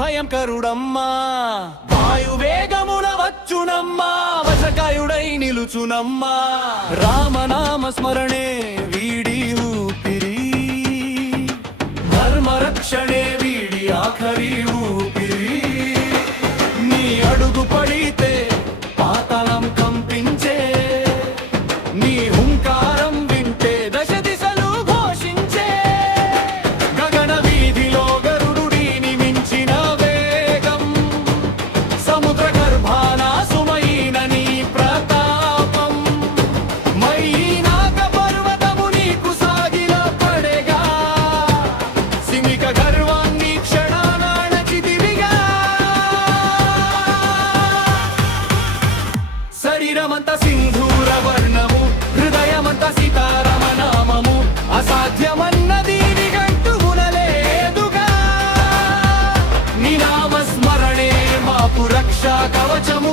భయంకరుడమ్మా వాయువేగమున వచ్చునమ్మా వశకాయుడై నిలుచునమ్మా రామనామ స్మరణే వీడి ఊపిరి ధర్మరక్షణే వీడి ఆఖరి ఊపిరి నీ అడుగు పడితే పాతాళం కంపించే నీ హుంకారం వింటే దశ దిశలు ఘోషించే గగన వీధిలో గరుడుని మించిన వేగం సముద్ర గర్భాన సుమైన నీ ప్రతాపం మైనాక పర్వతము నీకు సాగిల పడేగా సిమిక గర్వాన్ని క్షణాన అణచితివిగా శరీరమంతా సింధూర వర్ణము హృదయమంతా సీతారామ నామము అసాధ్యమన్నది నిఘంటువునలేదుగా నీ నామ స్మరణే మాకు రక్షా కవచము